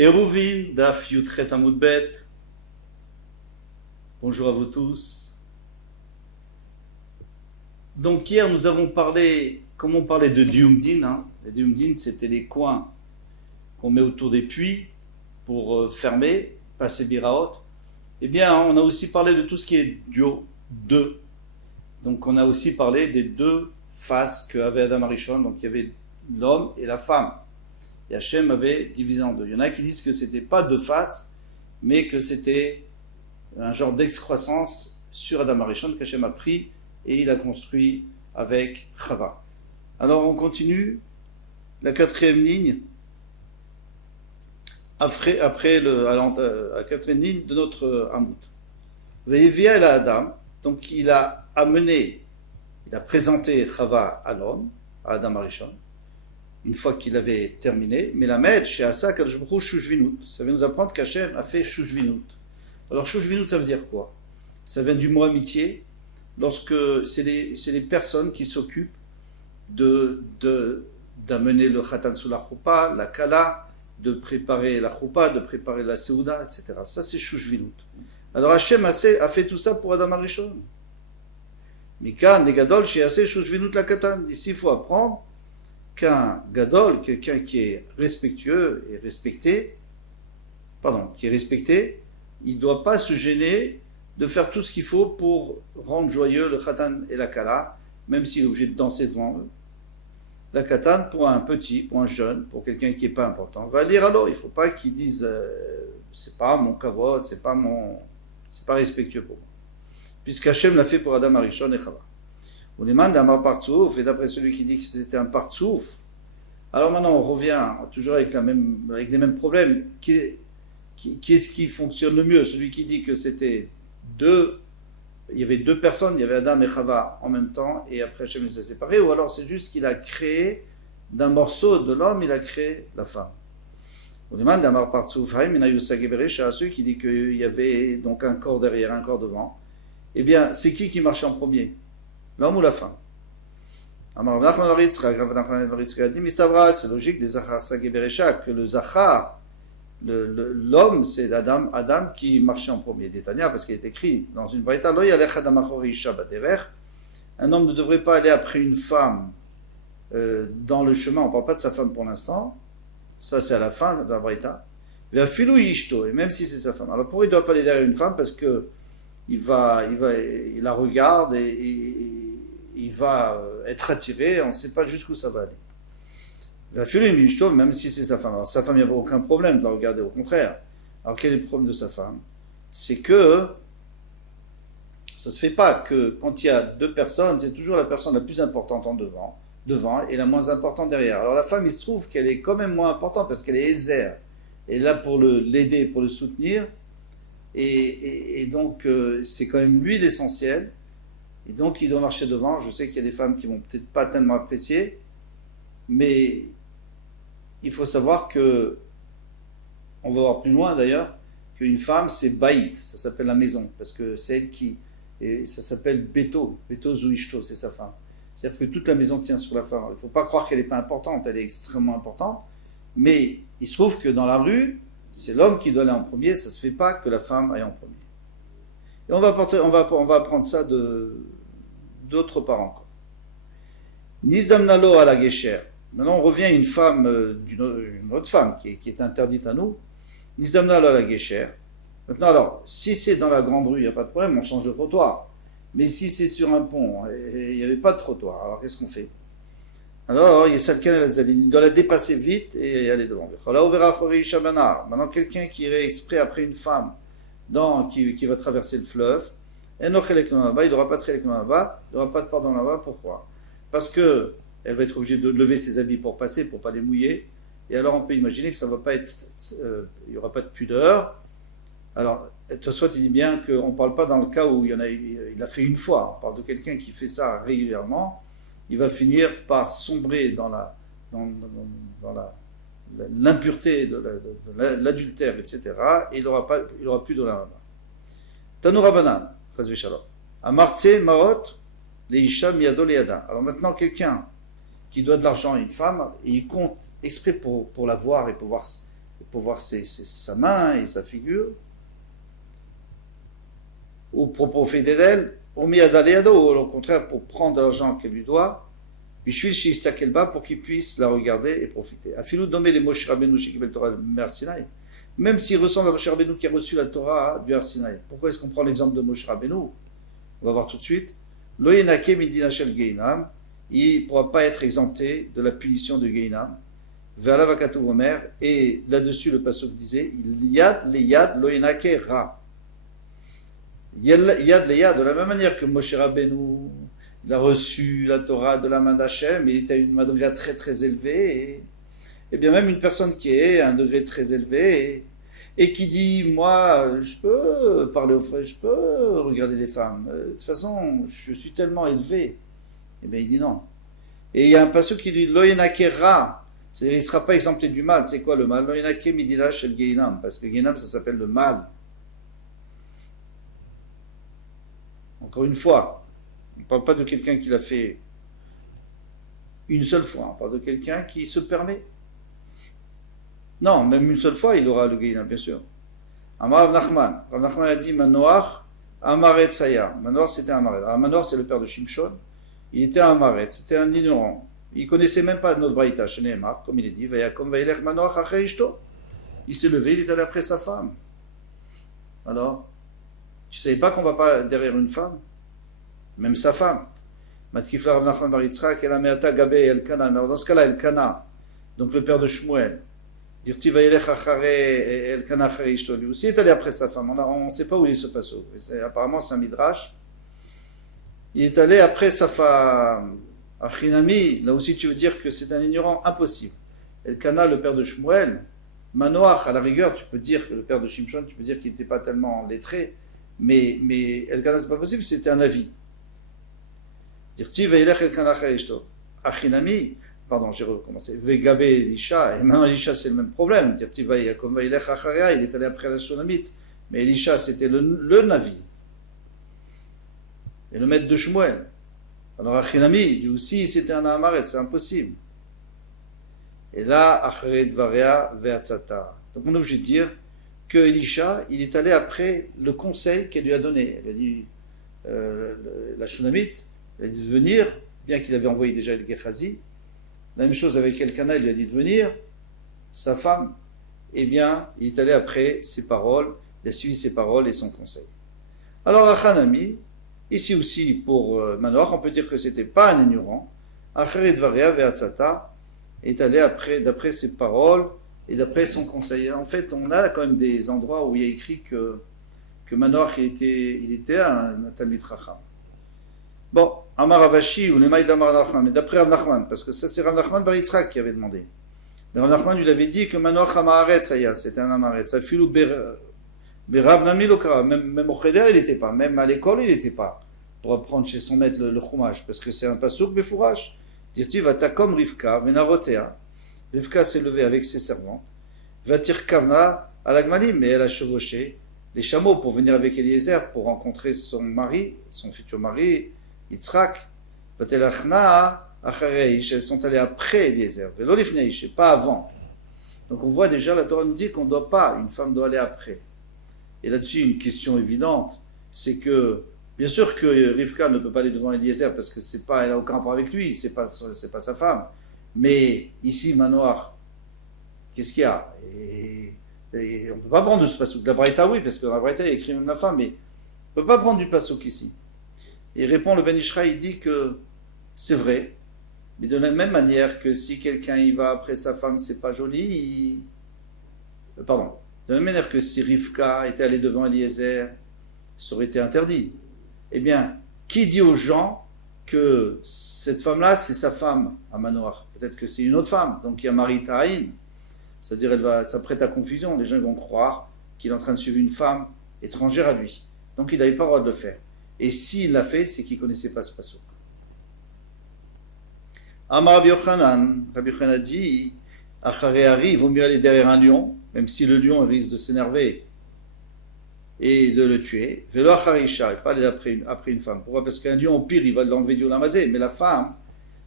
Eruvin, Daf Yutret Amudbet. Bonjour à vous tous. Donc hier nous avons parlé, comme on parlait de Diumdin, les Diumdin c'était les coins qu'on met autour des puits pour fermer, passer Biraot. Eh bien on a aussi parlé de tout ce qui est duo, deux. Donc on a aussi parlé des deux faces qu'avait Adam Arishon, donc il y avait l'homme et la femme. Et Hachem avait divisé en deux. Il y en a qui disent que c'était pas deux faces, mais que c'était un genre d'excroissance sur Adam Arishon qu'Hachem a pris et il a construit avec Chava. Alors on continue la quatrième ligne, après la quatrième ligne de notre Hamout. Ve'evia el Adam, donc il a amené, il a présenté Chava à l'homme, à Adam Arishon, une fois qu'il avait terminé, mais la Med, chez Asa, Kadosh Shushvinut, ça veut nous apprendre qu'Hachem a fait Shushvinut. Alors Shushvinut, ça veut dire quoi? Ça vient du mot amitié, lorsque c'est les personnes qui s'occupent d'amener le Khatan sous la Choupa, la Kala, de préparer la Choupa, de préparer la Seuda, etc. Ça c'est Shushvinut. Alors Hachem a fait tout ça pour Adam Arishon. Mikan, Negadol, chez Asa, Shushvinut la Katan. Ici, il faut apprendre qu'un gadol, quelqu'un qui est respectueux et respecté, il ne doit pas se gêner de faire tout ce qu'il faut pour rendre joyeux le khatan et la kala, même s'il est obligé de danser devant eux. La katan, pour un petit, pour un jeune, pour quelqu'un qui n'est pas important, va lire alors, il ne faut pas qu'il dise c'est pas mon kavod, c'est pas respectueux pour moi. Puisqu'Hachem l'a fait pour Adam Arishon et Chava. On demande d'Amar Partsouf, et d'après celui qui dit que c'était un Partsouf, alors maintenant on revient toujours avec les mêmes problèmes. Qui est-ce qui fonctionne le mieux? Celui qui dit que c'était il y avait deux personnes, il y avait Adam et Chava en même temps, et après Hachem les a séparés, ou alors c'est juste qu'il a créé, d'un morceau de l'homme, il a créé la femme. On demande d'Amar Partsouf, celui qui dit qu'il y avait donc un corps derrière, un corps devant. Eh bien, c'est qui marche en premier? L'homme ou la femme? C'est logique des Zachar Sagé Beresha, que le Zachar, l'homme, c'est Adam qui marchait en premier. Détania, parce qu'il est écrit dans une braïta, un homme ne devrait pas aller après une femme dans le chemin. On ne parle pas de sa femme pour l'instant. Ça, c'est à la fin de la braïta. Et même si c'est sa femme. Alors pourquoi il ne doit pas aller derrière une femme? Parce que il la regarde et il va être attiré, on ne sait pas jusqu'où ça va aller. Même si c'est sa femme. Alors sa femme, il n'y a aucun problème de la regarder, au contraire. Alors quel est le problème de sa femme? C'est que ça ne se fait pas que quand il y a deux personnes, c'est toujours la personne la plus importante en devant et la moins importante derrière. Alors la femme, il se trouve qu'elle est quand même moins importante parce qu'elle est Ezer. Elle est là pour l'aider, pour le soutenir. Et donc c'est quand même lui l'essentiel. Et donc il doit marcher devant. Je sais qu'il y a des femmes qui vont peut-être pas tellement apprécier, mais il faut savoir que, on va voir plus loin d'ailleurs, qu'une femme c'est baït, ça s'appelle la maison, parce que c'est elle et ça s'appelle Beto Zouishto, c'est sa femme. C'est-à-dire que toute la maison tient sur la femme. Il ne faut pas croire qu'elle n'est pas importante, elle est extrêmement importante, mais il se trouve que dans la rue, c'est l'homme qui doit aller en premier, ça ne se fait pas que la femme aille en premier. Et on va apprendre ça d'autre part encore. Nizdamnalo à la Gesher. Maintenant on revient à une femme, une autre femme qui est interdite à nous. Nizdamnalo à la Gesher. Maintenant alors, si c'est dans la grande rue, il n'y a pas de problème, on change de trottoir. Mais si c'est sur un pont, et il n'y avait pas de trottoir, alors qu'est-ce qu'on fait? Alors, il doit la dépasser vite et aller devant. Maintenant, quelqu'un qui irait exprès après une femme qui va traverser le fleuve, il n'aura pas de chelek là-bas, il n'aura pas de pardon là-bas. Pourquoi? Parce que elle va être obligée de lever ses habits pour passer, pour ne pas les mouiller. Et alors, on peut imaginer que ça va pas être, il n'y aura pas de pudeur. Alors, soit il dit bien qu'on ne parle pas dans le cas où il a fait une fois. On parle de quelqu'un qui fait ça régulièrement. Il va finir par sombrer dans l'impureté de l'adultère, etc. Et il n'aura plus de là-bas. Tanoura Banan, Chazvé Shalom. Amartse Marot, Leisha Miado Leada. Alors maintenant, quelqu'un qui doit de l'argent à une femme, et il compte exprès pour la voir et pour pour voir sa main et sa figure, ou pour profiter d'elle, ou au contraire pour prendre de l'argent qu'elle lui doit, pour qu'il puisse la regarder et profiter. Même s'il ressemble à Moshe Rabbeinu qui a reçu la Torah du Har Sinaï. Pourquoi est-ce qu'on prend l'exemple de Moshe Rabbeinu? On va voir tout de suite. Lo yenake midina shel geinam, il ne pourra pas être exempté de la punition de Geinam. Ve'alav hakatuv omer, et là-dessus le pasuk disait, yad leyad lo yenake ra. Yad leyad, de la même manière que Moshe Rabbeinu, il a reçu la Torah de la main d'Hachem, il était à une madriga très très élevée, et bien même une personne qui est à un degré très élevé, et qui dit, moi, je peux parler aux femmes, je peux regarder les femmes, de toute façon, je suis tellement élevé. Et bien il dit non. Et il y a un passage qui dit, lo yenake ra, c'est-à-dire il ne sera pas exempté du mal. C'est quoi le mal? Lo yenake midina shel geinam, parce que geinam ça s'appelle le mal. Encore une fois, on ne parle pas de quelqu'un qui l'a fait une seule fois, on parle de quelqu'un qui se permet. Non, même une seule fois, il aura le Geinam, bien sûr. Amar Rav Nachman. Rav Nachman a dit Manoach, Amaret Saya. Manoach, c'était un Amaret. Alors, Manoach, c'est le père de Shimshon. Il était un Amaret, c'était un ignorant. Il ne connaissait même pas notre Braïta, Sheneemar, comme il est dit. Vayakom Vailech Manoach Acher Ishto. Il s'est levé, il est allé après sa femme. Alors, tu ne savais pas qu'on ne va pas derrière une femme? Même sa femme. Matkifla Rav Nachman bar Yitzchak, Elameata Gabe Elkana. Alors, dans ce cas-là, Elkana, donc le père de Shmuel, lui aussi est allé après sa femme. On ne sait pas où il est ce passeau. Apparemment, c'est un midrash. Il est allé après sa femme. Achinami, là aussi, tu veux dire que c'est un ignorant impossible. Elkana, le père de Shmuel, Manoach, à la rigueur, tu peux dire que le père de Shimshon, tu peux dire qu'il n'était pas tellement lettré, mais Elkana, c'est pas possible, c'était un avis. Achinami, pardon, j'ai recommencé. Vegabe Elisha, et même Elisha c'est le même problème. Il est allé après la Shunamite, mais Elisha c'était le Navi, et le maître de Shmuel. Alors Achinami, lui aussi c'était un Amaret, c'est impossible. Et là, Achere Dvaria Ve'atzata. Donc on est obligé de dire que Elisha, il est allé après le conseil qu'elle lui a donné. Elle a dit, la Shunamite, elle a dit de venir, bien qu'il avait envoyé déjà le Gehazi. La même chose avec Elkana, il lui a dit de venir, sa femme, eh bien, il est allé après ses paroles, il a suivi ses paroles et son conseil. Alors, Achanami, ici aussi pour Manoach, on peut dire que c'était pas un ignorant. Achere Dvaria Ve'atzata est allé d'après ses paroles et d'après son conseil. En fait, on a quand même des endroits où il y a écrit que Manoach, il était un Talmid Chacham. Bon, Amar Avashi ou Nemaï d'Amar Nachman, mais d'après Rav Nachman, parce que ça c'est Rav Nachman bar Yitzchak qui avait demandé. Mais Rav Nachman lui avait dit que Manoach Amaret, ça y est, c'était un Amaret. Ça filou Berav Nami Lokara, même au Cheder il n'était pas, même à l'école il n'était pas, pour apprendre chez son maître le Chumash, parce que c'est un pasouk befourage. Dire-tu, va takom Rivka, Venarotea. Rivka s'est levée avec ses servantes. Vatir Kavna à l'Agmalim, mais elle a chevauché les chameaux pour venir avec Eliezer, pour rencontrer son mari, son futur mari, Yitzhak, Vatelachna, Achareish, elles sont allées après Eliezer, Velolifneish, et pas avant. Donc on voit déjà, la Torah nous dit qu'on ne doit pas, une femme doit aller après. Et là-dessus, une question évidente, c'est que, bien sûr que Rivka ne peut pas aller devant Eliezer, parce que c'est pas, elle n'a aucun rapport avec lui, c'est pas sa femme. Mais ici, Manoach, qu'est-ce qu'il y a? Et on ne peut pas prendre de ce passouk. La Braïta, oui, parce que la Braïta, il écrit même la femme, mais on ne peut pas prendre du passouk ici. Et répond le Ben Ishra, il dit que c'est vrai, mais de la même manière que si quelqu'un y va après sa femme, c'est pas joli. Pardon. De la même manière que si Rivka était allée devant Eliezer, ça aurait été interdit. Eh bien, qui dit aux gens que cette femme-là, c'est sa femme à Manoach? Peut-être que c'est une autre femme. Donc il y a Marie Ta'in. C'est-à-dire, ça prête à confusion. Les gens vont croire qu'il est en train de suivre une femme étrangère à lui. Donc il n'avait pas le droit de le faire. Et s'il l'a fait, c'est qu'il ne connaissait pas ce passouk. Amar Rabbi Yochanan, Rabbi Yochanan a dit, Achareari, il vaut mieux aller derrière un lion, même si le lion risque de s'énerver et de le tuer. Velo Acharisha, et pas aller après une femme. Pourquoi? Parce qu'un lion, au pire, il va l'enlever du lamazé. Mais la femme,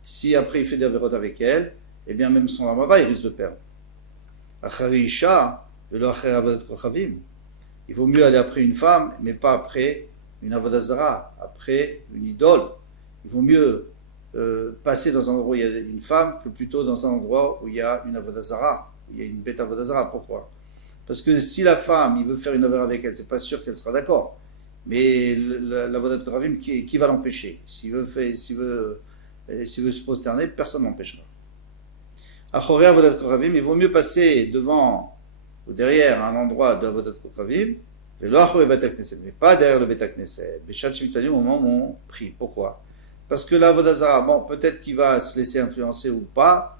si après il fait des avérotes avec elle, eh bien même son lamaba, il risque de perdre. Acharisha, velo acher avodat kochavim. Il vaut mieux aller après une femme, mais pas après une avodah zara, après une idole. Il vaut mieux passer dans un endroit où il y a une femme que plutôt dans un endroit où il y a une avodah zara, où il y a une bête avodah zara. Pourquoi? Parce que si la femme, il veut faire une affaire avec elle, c'est pas sûr qu'elle sera d'accord. Mais l'avodat kochavim, qui va l'empêcher? S'il veut se prosterner, personne ne l'empêchera. Achoré avodat kochavim, il vaut mieux passer devant ou derrière un endroit de avodat kochavim, mais pas derrière le Beit Knesset. Béchat Shemitali, au moment où on prie. Pourquoi? Parce que l'avodat zara, bon, peut-être qu'il va se laisser influencer ou pas,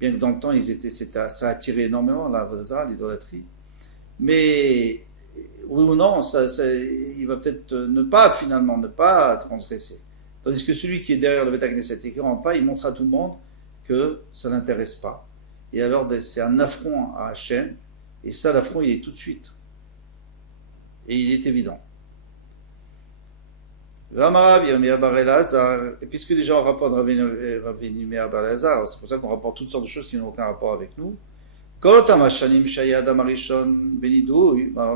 bien que dans le temps, ça a attiré énormément l'avodat zara, l'idolâtrie. Mais oui ou non, il va peut-être ne pas transgresser. Tandis que celui qui est derrière le Beit Knesset et qui ne rentre pas, il montre à tout le monde que ça ne l'intéresse pas. Et alors, c'est un affront à Hachem. Et ça, l'affront, il est tout de suite. Et il est évident. Et puisque déjà on rapporte Ravini Meir Bar Elazar, c'est pour ça qu'on rapporte toutes sortes de choses qui n'ont aucun rapport avec nous. Alors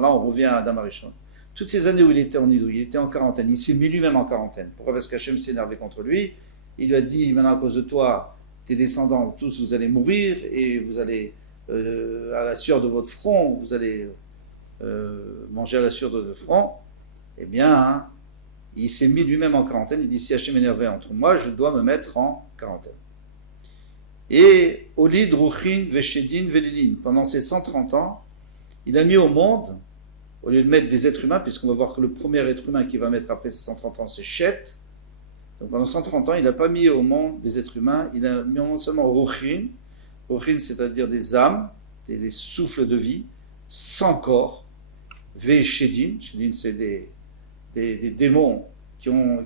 là, on revient à Adam Arishon. Toutes ces années où il était en Nidou, il était en quarantaine. Il s'est mis lui-même en quarantaine. Pourquoi? Parce qu'Hachem s'est énervé contre lui. Il lui a dit, maintenant à cause de toi, tes descendants, tous, vous allez mourir et vous allez... à la sueur de votre front, vous allez manger à la sueur de votre front, eh bien, il s'est mis lui-même en quarantaine. Il dit, si Hachem est énervé entre moi, je dois me mettre en quarantaine. Et Olid, Ruchin, Veshedin, Velilin, pendant ces 130 ans, il a mis au monde, au lieu de mettre des êtres humains, puisqu'on va voir que le premier être humain qu'il va mettre après ces 130 ans, c'est Chet. Donc pendant 130 ans, il n'a pas mis au monde des êtres humains, il a mis au monde seulement Ruchin, Ruchin, c'est-à-dire des âmes, des souffles de vie, sans corps. Veshedin, Shedin, c'est des démons qui ont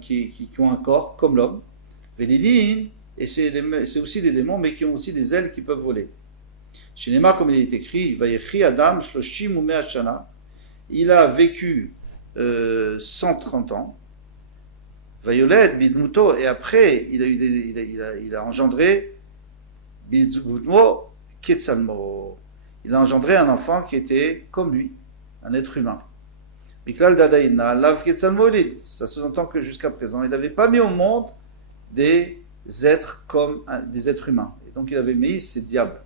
un corps, comme l'homme. Velilin, et c'est aussi des démons, mais qui ont aussi des ailes qui peuvent voler. Chez Neymar, comme il est écrit, Vayechi Adam, Shloshim Umeat Shana, il a vécu 130 ans. Vayolet, Bidmuto, et après, il a engendré Bidmuto, Ketsalmo. Il a engendré un enfant qui était comme lui, un être humain. Miklal Dadaïna, Lav Ketsalmo, ça sous-entend que jusqu'à présent, il n'avait pas mis au monde des êtres comme des êtres humains. Et donc il avait mis ces diables.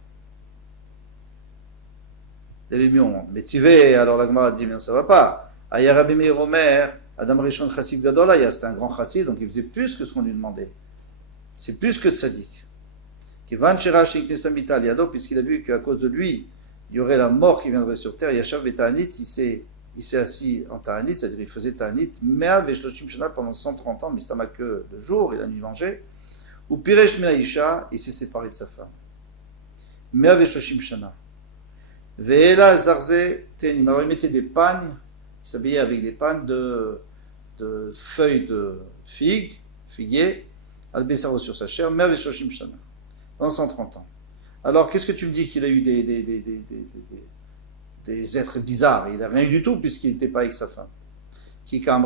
Il avait mis au monde. Mais Tivé, alors la Gemara dit, mais non, ça ne va pas. Ayarabi Meir Omer, Adam Rishon Chassid Gadolaya, c'était un grand chassid, donc il faisait plus que ce qu'on lui demandait. C'est plus que tzaddik. Kivan Shera Sheikh Nesamital Yado, puisqu'il a vu qu'à cause de lui, il y aurait la mort qui viendrait sur terre. Yashav Betanit, il s'est assis en Ta'anit, c'est-à-dire il faisait Ta'anit, Mea Veshloshim Shana pendant 130 ans, Mistama que le jour et la nuit mangeait. Ou Piresh Minaïsha, il s'est séparé de sa femme. Mea Veshloshim Shana. Ve'ela Zarze Tenim. Alors il mettait des pagnes, il s'habillait avec des pagnes de feuilles de figuier, Al-Bessaro sur sa chair, Mea Veshloshim Shana. Pendant 130 ans. Alors qu'est-ce que tu me dis qu'il a eu des êtres bizarres? Il n'a rien eu du tout puisqu'il n'était pas avec sa femme. Ici on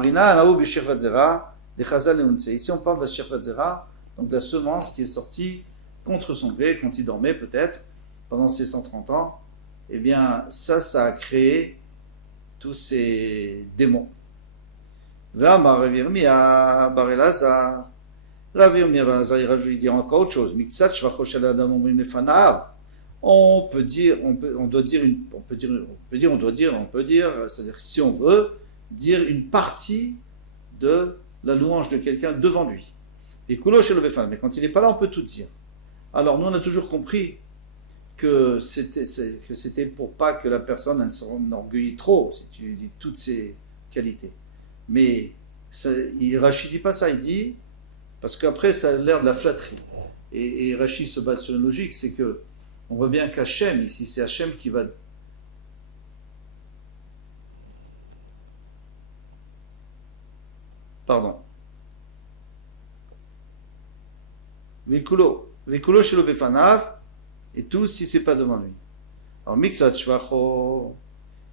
parle de la shirvatzera, donc de la semence qui est sortie contre son gré quand il dormait peut-être pendant ces 130 ans. Eh bien ça a créé tous ces démons. Il dit encore autre chose. On peut dire, c'est-à-dire si on veut dire une partie de la louange de quelqu'un devant lui. Et mais quand il n'est pas là, on peut tout dire. Alors nous, on a toujours compris que c'était pour pas que la personne elle s'enorgueillit trop, si tu dis toutes ses qualités. Mais Rachid dit pas ça, il dit parce qu'après ça a l'air de la flatterie. Et Rachid se base sur une logique, c'est que on voit bien qu'Hachem, ici, c'est Hachem qui va... Pardon. Vikulo shelo befanav, et tout si c'est pas devant lui. Alors, mixat shvacho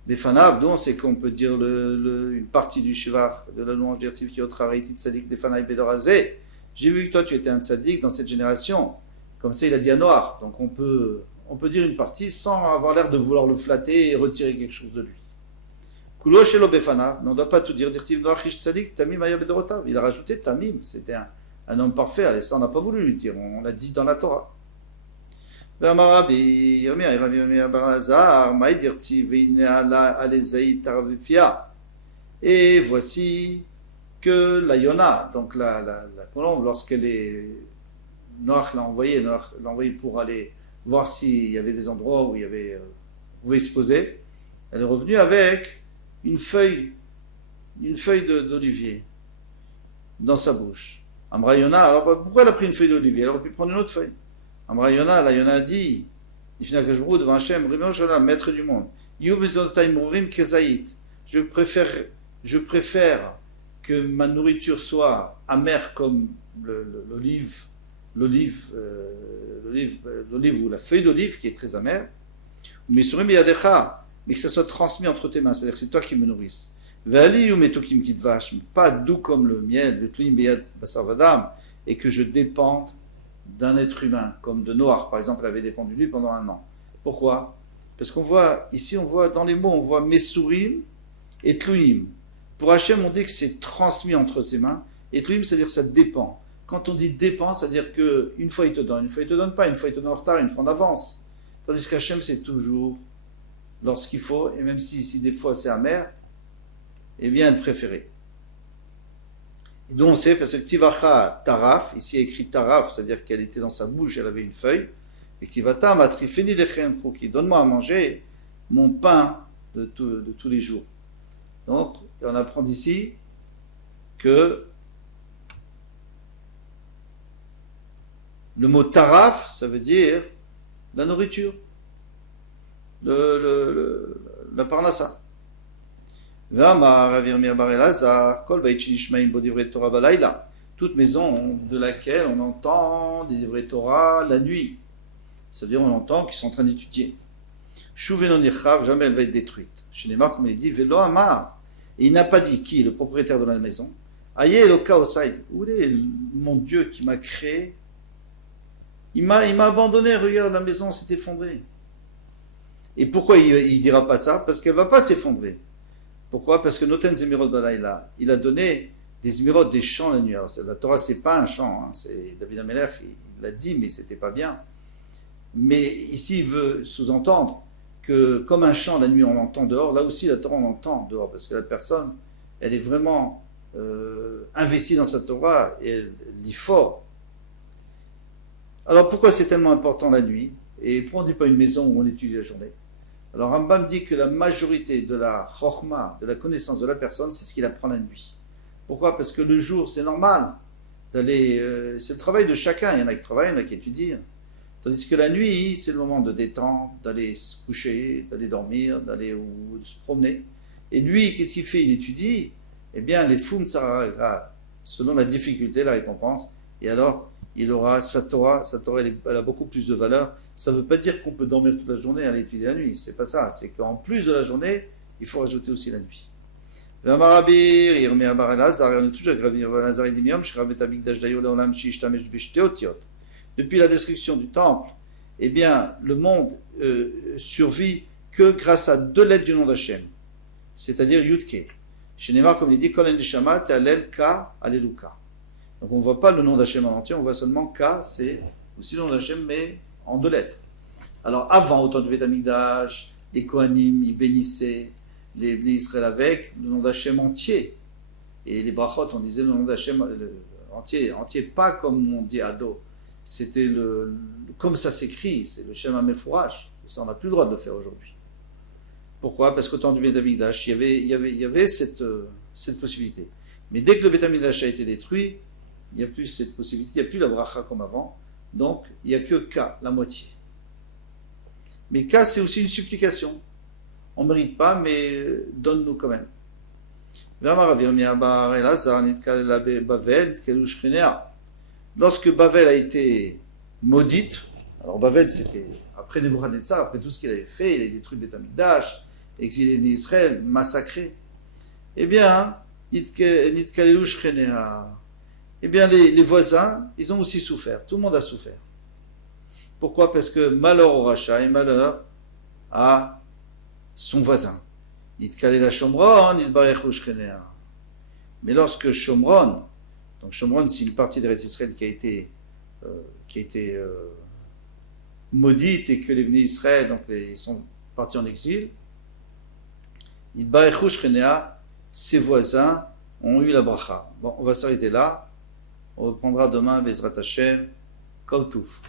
befanav, donc c'est qu'on peut dire une partie du shvach, de la louange d'Irtiv qui otra reiti tzadik defanav bedorazé. J'ai vu que toi tu étais un tzadik dans cette génération. Comme ça, il a dit à Noach. Donc on peut on peut dire une partie sans avoir l'air de vouloir le flatter et retirer quelque chose de lui. Kulo shelo befana, mais on ne doit pas tout dire. Il a rajouté Tamim, c'était un homme parfait, allez, ça on n'a pas voulu lui dire, on l'a dit dans la Torah. Et voici que la Yona, donc la colombe, lorsqu'elle est... Noach l'a envoyé pour aller voir s'il y avait des endroits où il y avait, pouvait se poser. Elle est revenue avec une feuille d'olivier dans sa bouche. Amra Yona, alors pourquoi elle a pris une feuille d'olivier? Elle aurait pu prendre une autre feuille. Amra Yona, la Yona a dit, devant Hachem, maître du monde, je préfère que ma nourriture soit amère comme l'olive ou la feuille d'olive qui est très amère, mais que ça soit transmis entre tes mains, c'est-à-dire que c'est toi qui me nourrisses. Pas doux comme le miel, et que je dépende d'un être humain, comme de Noach, par exemple, avait dépendu de lui pendant 1 an. Pourquoi? Parce qu'on voit, ici, on voit dans les mots, on voit Mesurim et Tluim. Pour Hachem, on dit que c'est transmis entre ses mains, et Tluim, c'est-à-dire que ça dépend. Quand on dit dépend, c'est-à-dire qu'une fois il te donne, une fois il te donne pas, une fois il te donne en retard, une fois en avance. Tandis qu'Hachem, c'est toujours lorsqu'il faut, et même si des fois c'est amer, eh bien, le préféré. Et donc on sait, parce que Tivacha Taraf, ici écrit Taraf, c'est-à-dire qu'elle était dans sa bouche, elle avait une feuille, et Tivata Matrifeni Lechem Chouki, donne-moi à manger mon pain de tous les jours. Donc, on apprend d'ici que le mot Taraf, ça veut dire la nourriture, la parnassa. Toute maison de laquelle on entend des divrei Torah la nuit, c'est-à-dire on entend qu'ils sont en train d'étudier. Jamais elle va être détruite. Chez Neymar, comme il dit, Velo Amar. Et il n'a pas dit qui est le propriétaire de la maison. Aye Eloka Osai. Où est mon Dieu qui m'a créé? Il m'a abandonné, regarde, la maison s'est effondrée. Et pourquoi il dira pas ça? Parce qu'elle va pas s'effondrer. Pourquoi? Parce que Noten Zemirot Balaïla, il a donné des Zemirot, des chants la nuit. Alors la Torah, c'est pas un chant, hein. C'est David Amelech, il l'a dit, mais c'était pas bien. Mais ici, il veut sous-entendre que comme un chant la nuit on l'entend dehors, là aussi la Torah on l'entend dehors, parce que la personne, elle est vraiment investie dans sa Torah et elle lit fort. Alors pourquoi c'est tellement important la nuit? Et pourquoi on ne dit pas une maison où on étudie la journée? Alors Rambam dit que la majorité de la chokhma, de la connaissance de la personne, c'est ce qu'il apprend la nuit. Pourquoi? Parce que le jour, c'est normal d'aller... c'est le travail de chacun, il y en a qui travaillent, il y en a qui étudient. Tandis que la nuit, c'est le moment de détente, d'aller se coucher, d'aller dormir, ou de se promener. Et lui, qu'est-ce qu'il fait? Il étudie. Eh bien, les fum tsaragra, selon la difficulté, la récompense. Et alors, il aura sa Torah, elle a beaucoup plus de valeur. Ça ne veut pas dire qu'on peut dormir toute la journée et aller étudier la nuit. C'est pas ça. C'est qu'en plus de la journée, il faut rajouter aussi la nuit. Depuis la destruction du temple, eh bien, le monde survit que grâce à 2 lettres du nom d'Hachem, c'est-à-dire Yudke. Chez Neymar, comme il dit, Kol Neshama, Te'alel Ka, Aleluka. Donc on ne voit pas le nom d'Hachem en entier, on voit seulement Ka, c'est aussi le nom d'Hachem, mais en 2 lettres. Alors avant, au temps du Beth Amikdash, les Kohanim, ils bénissaient les Bnei Israël avec le nom d'Hachem entier. Et les brachot, on disait le nom d'Hachem entier, pas comme on dit Ado. C'était comme ça s'écrit, c'est le Shem HaMefourash. Et ça, on n'a plus le droit de le faire aujourd'hui. Pourquoi? Parce qu'au temps du Beth Amikdash, il y avait cette possibilité. Mais dès que le Beth Amikdash a été détruit, il n'y a plus cette possibilité, il n'y a plus la bracha comme avant. Donc, il n'y a que K, la moitié. Mais K, c'est aussi une supplication. On ne mérite pas, mais donne-nous quand même. Lorsque Bavel a été maudite, alors Bavel c'était après Nebuchadnezzar, après tout ce qu'il avait fait, il a détruit Beth Amikdash, exilé d'Israël, massacré. Eh bien, les voisins, ils ont aussi souffert, tout le monde a souffert. Pourquoi? Parce que malheur au rachat et malheur à son voisin. Yitkale Shomron, Yitbarechu Shchenea. Mais lorsque Shomron, donc Shomron c'est une partie d'Eretz Israël qui a été maudite et que les Bnei Israël, donc ils sont partis en exil, Yitbarechu Shchenea, ses voisins ont eu la bracha. Bon, on va s'arrêter là. On reprendra demain Bezrat Hashem. Kautouf.